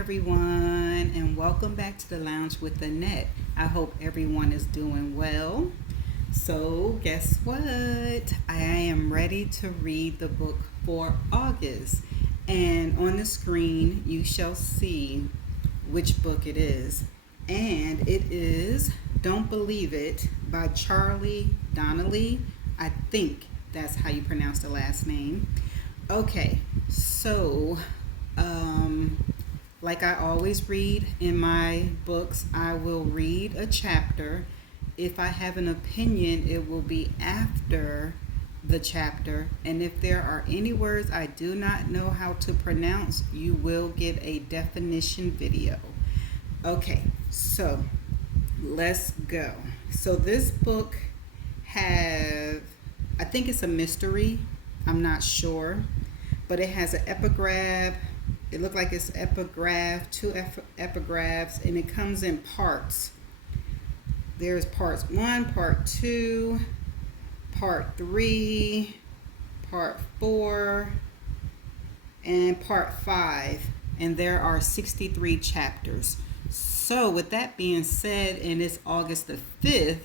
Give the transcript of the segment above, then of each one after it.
everyone, and welcome back to the Lounge with Annette. I hope everyone is doing well. So, guess what? I am ready to read the book for August, and on the screen, you shall see which book it is. And it is Don't Believe It by Charlie Donnelly. I think that's how you pronounce the last name. Okay, so like I always read in my books, I will read a chapter. If I have an opinion, it will be after the chapter. And if there are any words I do not know how to pronounce, you will get a definition video. Okay, so let's go. So this book I think it's a mystery. I'm not sure. But it has an epigraph. It looked like it's epigraph, two epigraphs, and it comes in parts. There's parts 1, part 2, part 3, part 4, and part 5. And there are 63 chapters. So with that being said, and it's August the 5th,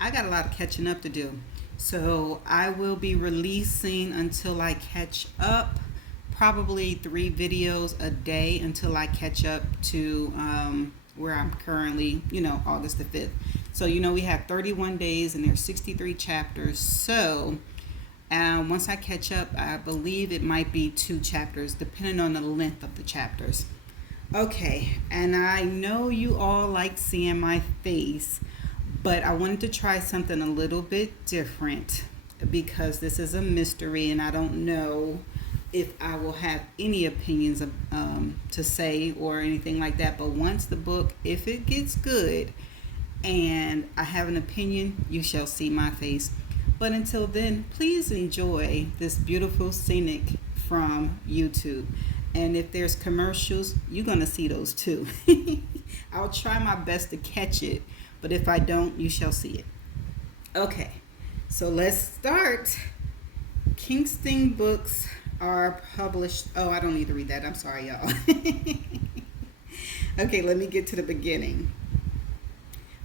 I got a lot of catching up to do. So I will be releasing until I catch up, probably 3 videos a day until I catch up to where I'm currently, August the 5th. So, we have 31 days and there's 63 chapters. So once I catch up, I believe it might be 2 chapters, depending on the length of the chapters. Okay, and I know you all like seeing my face, but I wanted to try something a little bit different because this is a mystery and I don't know if I will have any opinions to say or anything like that. But once the book, if it gets good and I have an opinion, you shall see my face. But until then, please enjoy this beautiful scenic from YouTube. And if there's commercials, you're going to see those too. I'll try my best to catch it. But if I don't, you shall see it. Okay, so let's start. Kingston Books are published. Oh, I don't need to read that. I'm sorry, y'all. Okay, let me get to the beginning.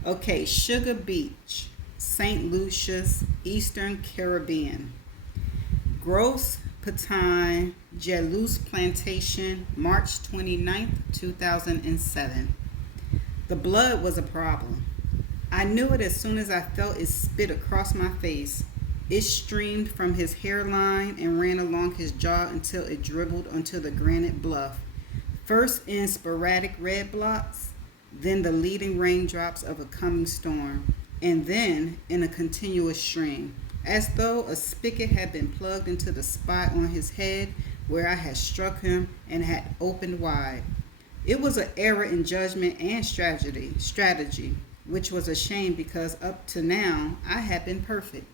Okay, Sugar Beach, St. Lucia's, Eastern Caribbean. Grosse Pointe, Jalouse Plantation, March 29th, 2007. The blood was a problem. I knew it as soon as I felt it spit across my face. It streamed from his hairline and ran along his jaw until it dribbled onto the granite bluff. First in sporadic red blots, then the leading raindrops of a coming storm, and then in a continuous stream, as though a spigot had been plugged into the spot on his head where I had struck him and had opened wide. It was an error in judgment and strategy, which was a shame because up to now I had been perfect.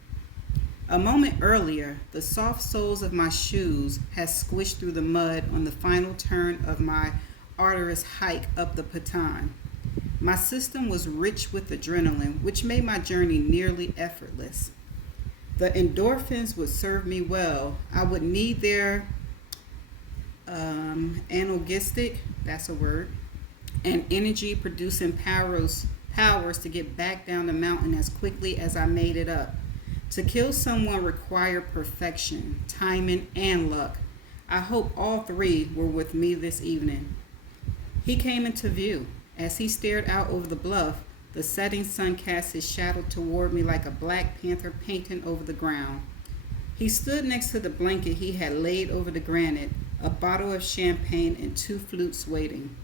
A moment earlier, the soft soles of my shoes had squished through the mud on the final turn of my arduous hike up the Patin. My system was rich with adrenaline, which made my journey nearly effortless. The endorphins would serve me well. I would need their analgesic, that's a word, and energy-producing powers to get back down the mountain as quickly as I made it up. To kill someone required perfection, timing, and luck. I hope all 3 were with me this evening. He came into view. As he stared out over the bluff, the setting sun cast his shadow toward me like a black panther painting over the ground. He stood next to the blanket he had laid over the granite, a bottle of champagne and 2 flutes waiting.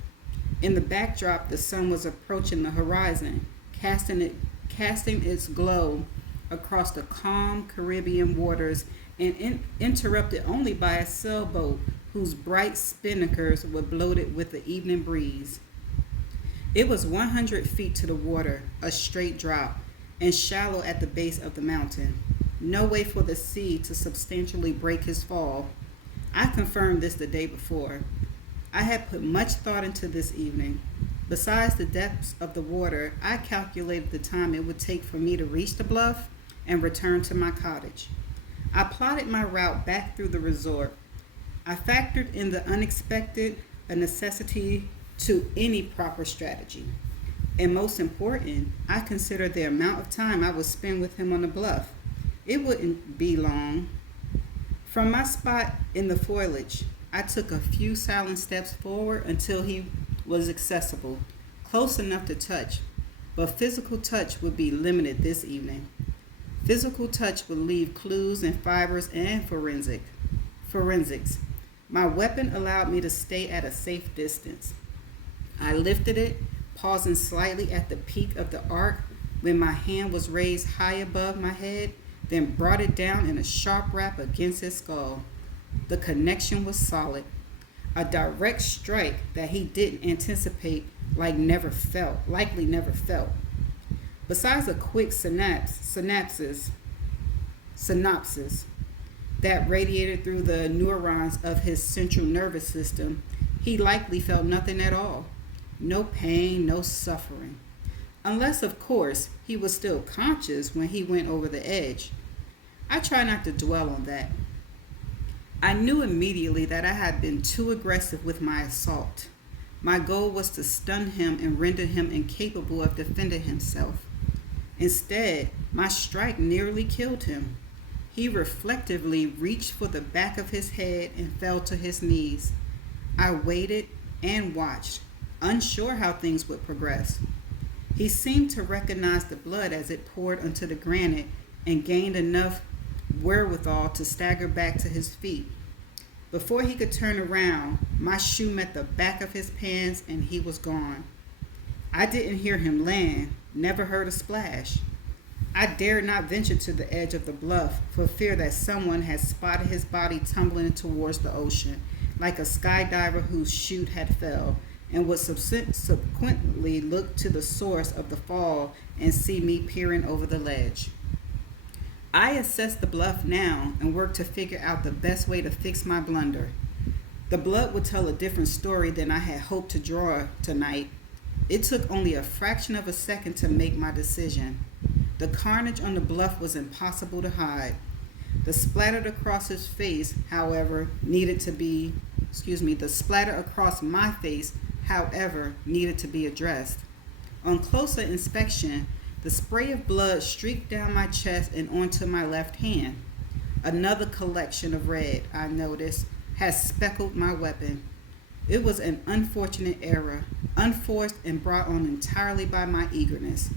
In the backdrop, the sun was approaching the horizon, casting its glow across the calm Caribbean waters and interrupted only by a sailboat whose bright spinnakers were bloated with the evening breeze. It was 100 feet to the water, a straight drop, and shallow at the base of the mountain. No way for the sea to substantially break his fall. I confirmed this the day before. I had put much thought into this evening. Besides the depths of the water, I calculated the time it would take for me to reach the bluff and return to my cottage. I plotted my route back through the resort. I factored in the unexpected, a necessity to any proper strategy. And most important, I consider the amount of time I would spend with him on the bluff. It wouldn't be long. From my spot in the foliage, I took a few silent steps forward until he was accessible, close enough to touch. But physical touch would be limited this evening. Physical touch would leave clues and fibers and forensics. My weapon allowed me to stay at a safe distance. I lifted it, pausing slightly at the peak of the arc when my hand was raised high above my head, then brought it down in a sharp rap against his skull. The connection was solid. A direct strike that he didn't anticipate, likely never felt. Besides a quick synapses that radiated through the neurons of his central nervous system, he likely felt nothing at all. No pain, no suffering. Unless, of course, he was still conscious when he went over the edge. I try not to dwell on that. I knew immediately that I had been too aggressive with my assault. My goal was to stun him and render him incapable of defending himself. Instead, my strike nearly killed him. He reflectively reached for the back of his head and fell to his knees. I waited and watched, unsure how things would progress. He seemed to recognize the blood as it poured onto the granite and gained enough wherewithal to stagger back to his feet. Before he could turn around, my shoe met the back of his pants and he was gone. I didn't hear him land, never heard a splash. I dared not venture to the edge of the bluff for fear that someone had spotted his body tumbling towards the ocean, like a skydiver whose chute had fell, and would subsequently look to the source of the fall and see me peering over the ledge. I assessed the bluff now and worked to figure out the best way to fix my blunder. The blood would tell a different story than I had hoped to draw tonight. It took only a fraction of a second to make my decision. The carnage on the bluff was impossible to hide. The splatter across his face, however, the splatter across my face, however, needed to be addressed. On closer inspection, the spray of blood streaked down my chest and onto my left hand. Another collection of red, I noticed, had speckled my weapon. It was an unfortunate error, unforced and brought on entirely by my eagerness.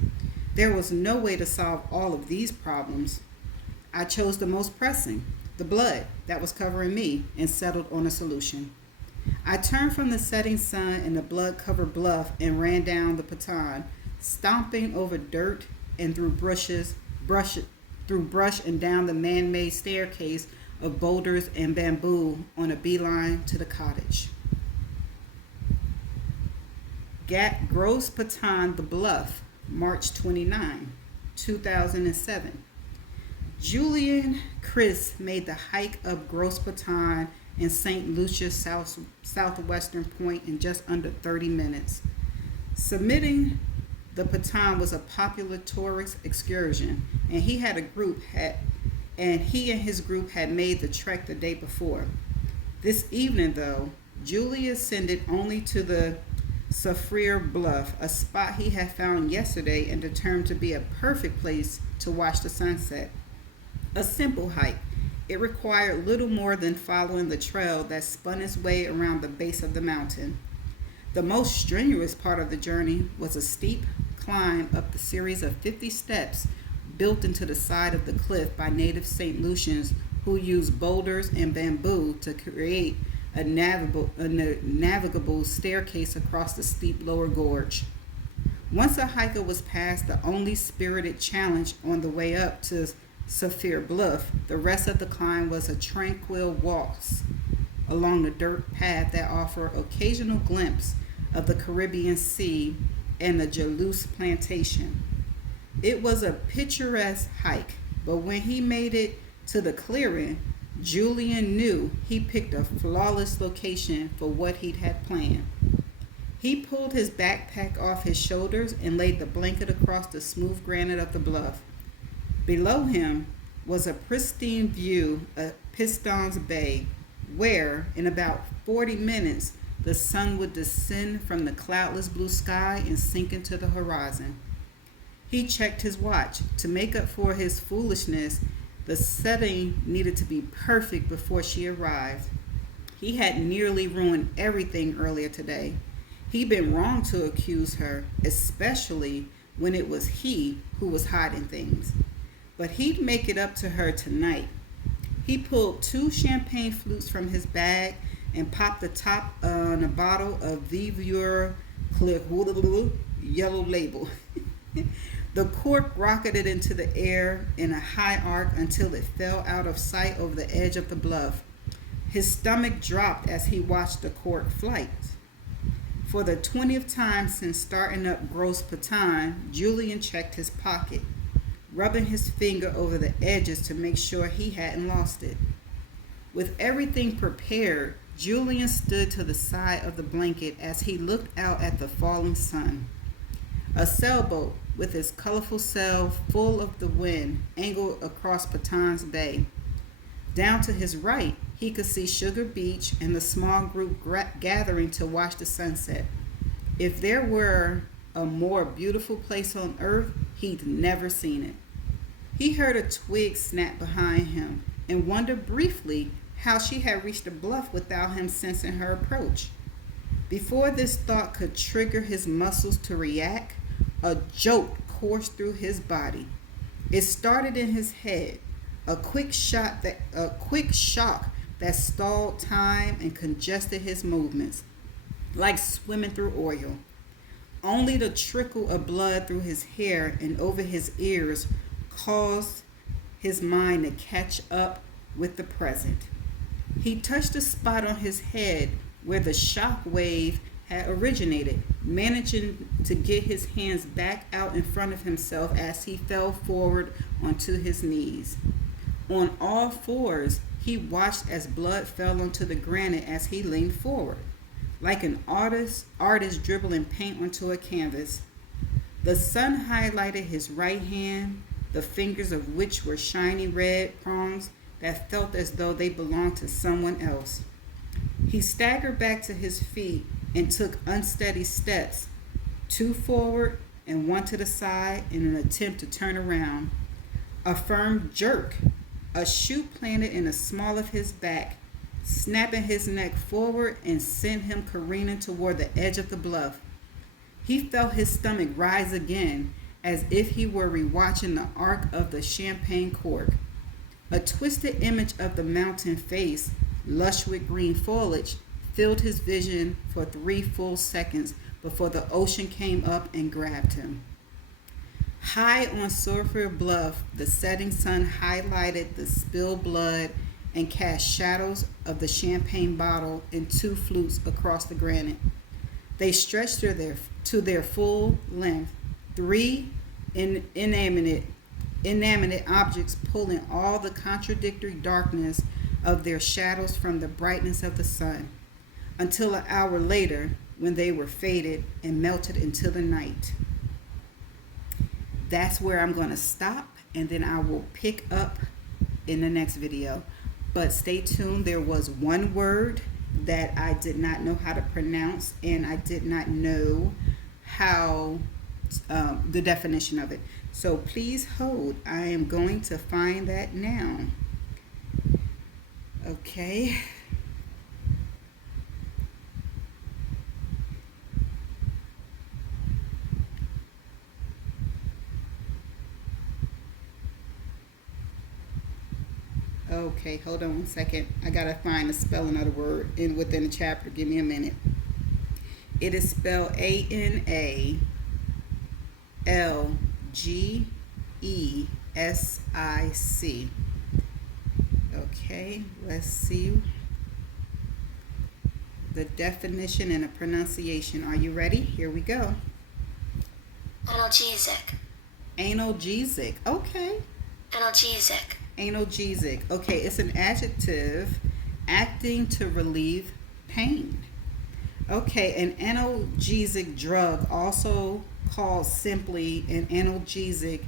There was no way to solve all of these problems. I chose the most pressing, the blood that was covering me, and settled on a solution. I turned from the setting sun and the blood-covered bluff and ran down the Patan, stomping over dirt and through brush and down the man-made staircase of boulders and bamboo on a beeline to the cottage. Gros Patan, the Bluff, March 29, 2007. Julian Chris made the hike up Gros Patan in St. Lucia southwestern point in just under 30 minutes. Submitting the Patan was a popular tourist excursion, and he and his group had made the trek the day before. This evening, though, Julie ascended only to the Saphir Bluff, a spot he had found yesterday and determined to be a perfect place to watch the sunset. A simple hike. It required little more than following the trail that spun its way around the base of the mountain. The most strenuous part of the journey was a steep climb up the series of 50 steps built into the side of the cliff by native St. Lucians who used boulders and bamboo to create a navigable staircase across the steep lower gorge. Once a hiker was past the only spirited challenge on the way up to Saphir Bluff, the rest of the climb was a tranquil waltz along the dirt path that offered occasional glimpse of the Caribbean Sea and the Jalous plantation. It was a picturesque hike, but when he made it to the clearing, Julian knew he picked a flawless location for what he had planned. He pulled his backpack off his shoulders and laid the blanket across the smooth granite of the bluff. Below him was a pristine view of Pistons Bay, where, in about 40 minutes, the sun would descend from the cloudless blue sky and sink into the horizon. He checked his watch. To make up for his foolishness, the setting needed to be perfect before she arrived. He had nearly ruined everything earlier today. He'd been wrong to accuse her, especially when it was he who was hiding things. But he'd make it up to her tonight. He pulled 2 champagne flutes from his bag and popped the top on a bottle of Viveur Clear Yellow Label. The cork rocketed into the air in a high arc until it fell out of sight over the edge of the bluff. His stomach dropped as he watched the cork flight. For the 20th time since starting up Gros Patin, Julian checked his pocket, rubbing his finger over the edges to make sure he hadn't lost it. With everything prepared, Julian stood to the side of the blanket as he looked out at the falling sun. A sailboat, with its colorful sail full of the wind, angled across Patin's Bay. Down to his right, he could see Sugar Beach and the small group gathering to watch the sunset. If there were a more beautiful place on earth, he'd never seen it. He heard a twig snap behind him and wondered briefly how she had reached the bluff without him sensing her approach. Before this thought could trigger his muscles to react, a jolt coursed through his body. It started in his head, a quick shock that stalled time and congested his movements, like swimming through oil. Only the trickle of blood through his hair and over his ears caused his mind to catch up with the present. He touched the spot on his head where the shock wave had originated, managing to get his hands back out in front of himself as he fell forward onto his knees. On all fours, he watched as blood fell onto the granite as he leaned forward, like an artist dribbling paint onto a canvas. The sun highlighted his right hand, the fingers of which were shiny red prongs that felt as though they belonged to someone else. He staggered back to his feet and took unsteady steps, 2 forward and 1 to the side in an attempt to turn around. A firm jerk, a shoe planted in the small of his back, snapping his neck forward and sent him careening toward the edge of the bluff. He felt his stomach rise again, as if he were rewatching the arc of the champagne cork. A twisted image of the mountain face, lush with green foliage, filled his vision for 3 full seconds before the ocean came up and grabbed him. High on Sulphur Bluff, the setting sun highlighted the spilled blood and cast shadows of the champagne bottle and 2 flutes across the granite. They stretched to their full length, 3 inanimate objects pulling all the contradictory darkness of their shadows from the brightness of the sun, until an hour later, when they were faded and melted into the night. That's where I'm going to stop, and then I will pick up in the next video. But stay tuned. There was one word that I did not know how to pronounce, and I did not know how the definition of it. So please hold. I am going to find that now. Okay. Okay, hold on 1 second. I gotta find the spelling of the word within the chapter. Give me a minute. It is spelled ANALGESIC. Okay, let's see the definition and the pronunciation. Are you ready? Here we go. Analgesic. Analgesic. Okay. Analgesic. Analgesic. Okay, it's an adjective acting to relieve pain. Okay, an analgesic drug, also called simply an analgesic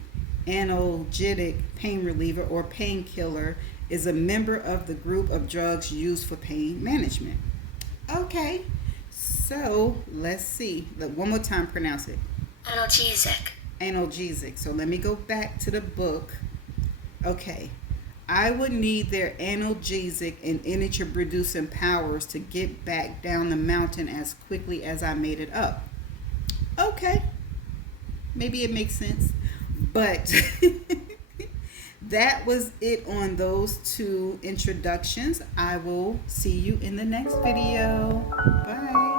pain reliever or painkiller, is a member of the group of drugs used for pain management. Okay, So let's see. One more time, pronounce it. Analgesic. Analgesic. So let me go back to the book. Okay. I would need their analgesic and energy producing powers to get back down the mountain as quickly as I made it up. Okay. Maybe it makes sense. But that was it on those two introductions. I will see you in the next video. Bye.